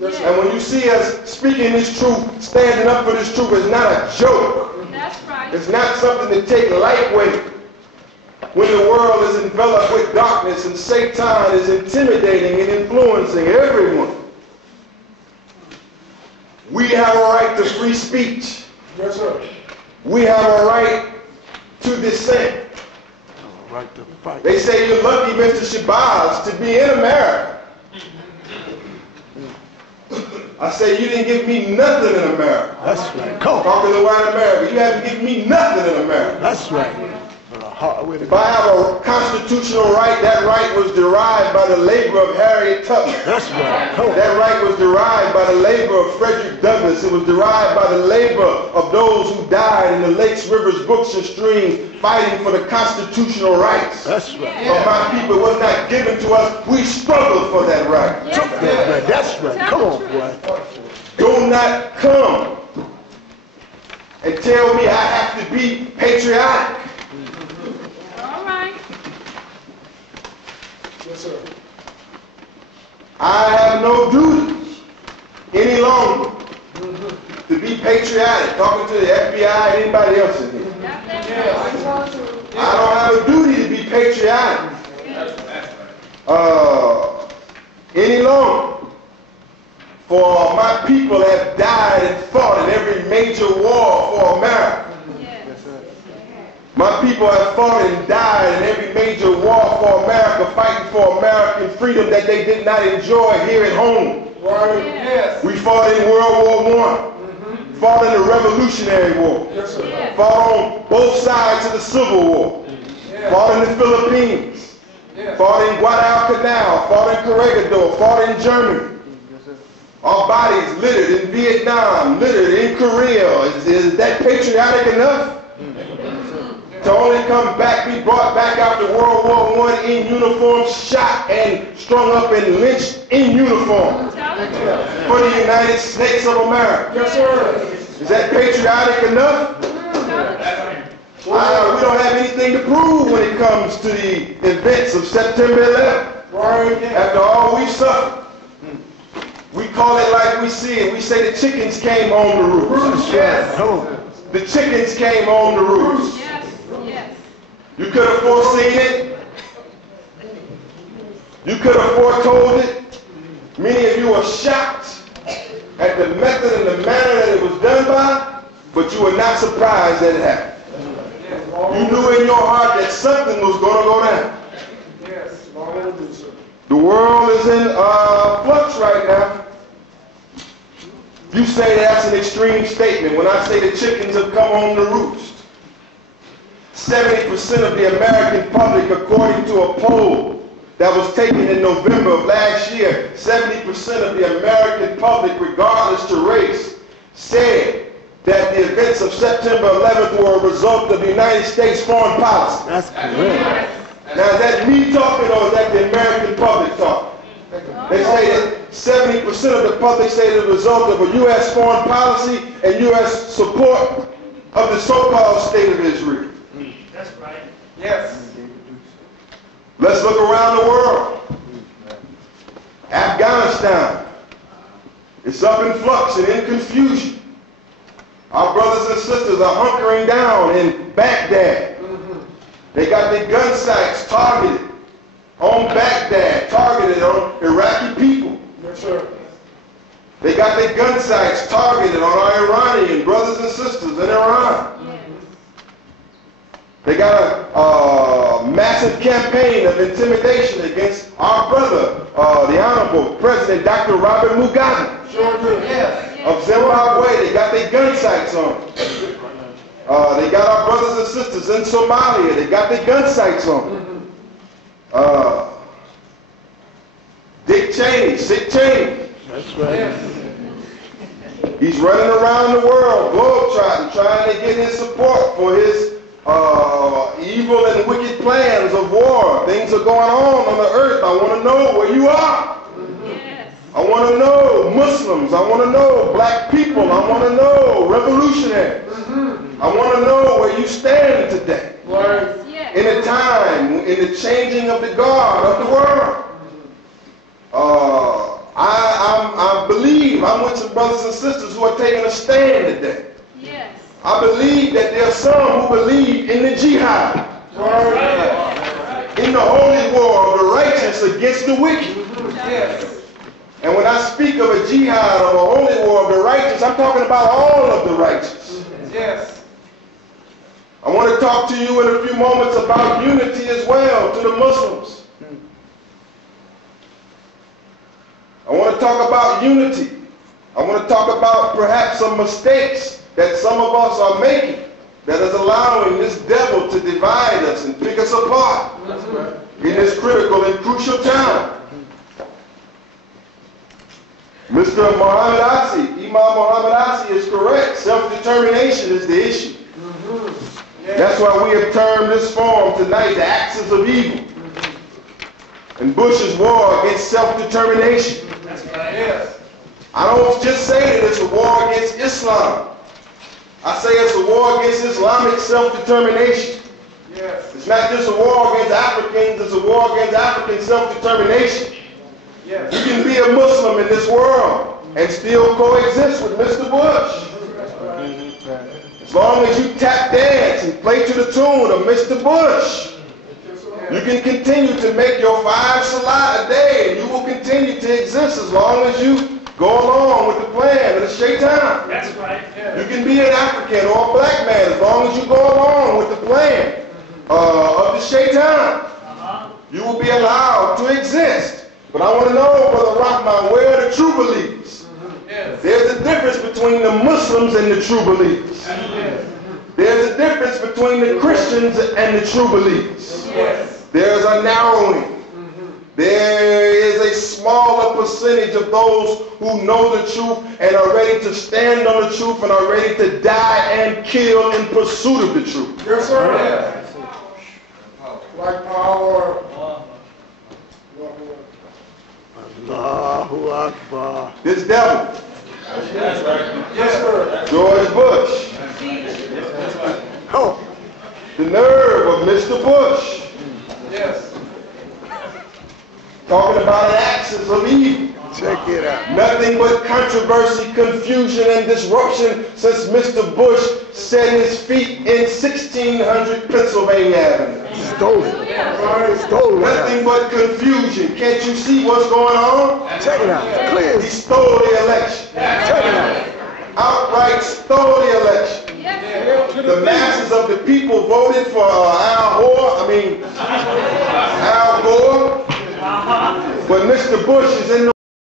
Yes. And when you see us speaking this truth, standing up for this truth, it's not a joke. That's right. It's not something to take lightweight. When the world is enveloped with darkness and Satan is intimidating and influencing everyone, we have a right to free speech. Yes, sir. We have a right to dissent. Right to fight. They say you're lucky, Mr. Shabazz, to be in America. I say you didn't give me nothing in America. That's right. Come on. Talking to white America, you haven't given me nothing in America. That's right. If I have a constitutional right, that right was derived by the labor of Harriet Tubman. That's right. Come on. That right was derived by the labor of Frederick Douglass. It was derived by the labor of those who died in the lakes, rivers, brooks, and streams fighting for the constitutional rights. That's right. Of my people. It was not given to us. We struggled for that right. Yes. That's right. Come on, boy. Do not come and tell me I have to be patriotic. All right. Yes, sir. I have no duty any longer to be patriotic. Talking to the FBI and anybody else in here. I don't have a duty to be patriotic any longer. For my people have died and fought in every major war for America. My people have fought and died in every major war for America, fighting for American freedom that they did not enjoy here at home. Right. Yes. We fought in World War I, fought in the Revolutionary War, Yes, sir. fought on both sides of the Civil War, fought in the Philippines, fought in Guadalcanal, fought in Corregidor, fought in Germany. Our bodies littered in Vietnam, littered in Korea. Is that patriotic enough? To only come back, be brought back after World War I in uniform, shot and strung up and lynched in uniform for the United States of America. Yes, sir. Is that patriotic enough? We don't have anything to prove when it comes to the events of September 11th. Right. After all we've suffered. We call it like we see it. We say the chickens came home to roost. Yes. Come on. The chickens came home to roost. Yes. Yes. You could have foreseen it. You could have foretold it. Many of you were shocked at the method and the manner that it was done by, but you were not surprised that it happened. You knew in your heart that something was going to go down. Yes. The world is in flux right now. You say that's an extreme statement. When I say the chickens have come home to roost, 70% of the American public, according to a poll that was taken in November of last year, 70% of the American public, regardless to race, said that the events of September 11th were a result of the United States foreign policy. That's correct. Now, is that me talking or is that the American public talking? They say that 70% of the public say the result of a U.S. foreign policy and U.S. support of the so-called state of Israel. That's right. Yes. Let's look around the world. Afghanistan. It's up in flux and in confusion. Our brothers and sisters are hunkering down in Baghdad. They got their gun sights targeted on Baghdad, targeted on Iraqi people. Yes, sir. They got their gun sights targeted on our Iranian brothers and sisters in Iran. They got a massive campaign of intimidation against our brother, the Honorable President Dr. Robert Mugabe. Sure do. Yes. Of Zimbabwe. They got their gun sights on him. They got our brothers and sisters in Somalia. They got their gun sights on him. Dick Cheney, Sick Cheney. That's right. He's running around the world, globetrotting, trying to get his support for his evil and wicked plans of war. Things are going on the earth. I want to know where you are. Yes. I want to know Muslims. I want to know black people. I want to know revolutionaries. I want to know where you stand today. Right. Yes. In a time, in the changing of the guard of the world. I believe I'm with some brothers and sisters who are taking a stand today. Yes. I believe that there are some who believe in the jihad, in the holy war of the righteous against the wicked. Yes. And when I speak of a jihad, of a holy war of the righteous, I'm talking about all of the righteous. Yes. I want to talk to you in a few moments about unity as well to the Muslims. I want to talk about unity. I want to talk about perhaps some mistakes that some of us are making that is allowing this devil to divide us and pick us apart in this critical and crucial time. Mr. Muhammad Asi, Imam Muhammad Asi is correct. Self-determination is the issue. That's why we have termed this forum tonight the axis of evil. And Bush's war against self-determination. Yes. I don't just say that it's a war against Islam. I say it's a war against Islamic self-determination. Yes. It's not just a war against Africans, it's a war against African self-determination. Yes. You can be a Muslim in this world and still coexist with Mr. Bush. As long as you tap dance and play to the tune of Mr. Bush, you can continue to make your 5 salat a day, and you will continue to exist as long as you go along with the plan of the shaitan. That's right. You can be an African or a black man as long as you go along with the plan of the shaitan. You will be allowed to exist. But I want to know, Brother Rahman, where are the true believers? There's a difference between the Muslims and the true believers. There's a difference between the Christians and the true believers. There's a narrowing. There is a smaller percentage of those who know the truth and are ready to stand on the truth and are ready to die and kill in pursuit of the truth. Yes, sir. Like power. Allahu Akbar. This devil, Yes, sir. George Bush, Oh, the nerve of Mr. Bush, Yes. talking about an axis of evil. check it out. Nothing but controversy, confusion, and disruption since Mr. Bush set his feet in 1600 Pennsylvania Avenue. Stole it. Stole Nothing it. but confusion. Can't you see what's going on? Check it out. Clear. He stole the election. Check it out. Outright stole the election. Yes. The masses of the people voted for Al Gore. But Mr. Bush is in the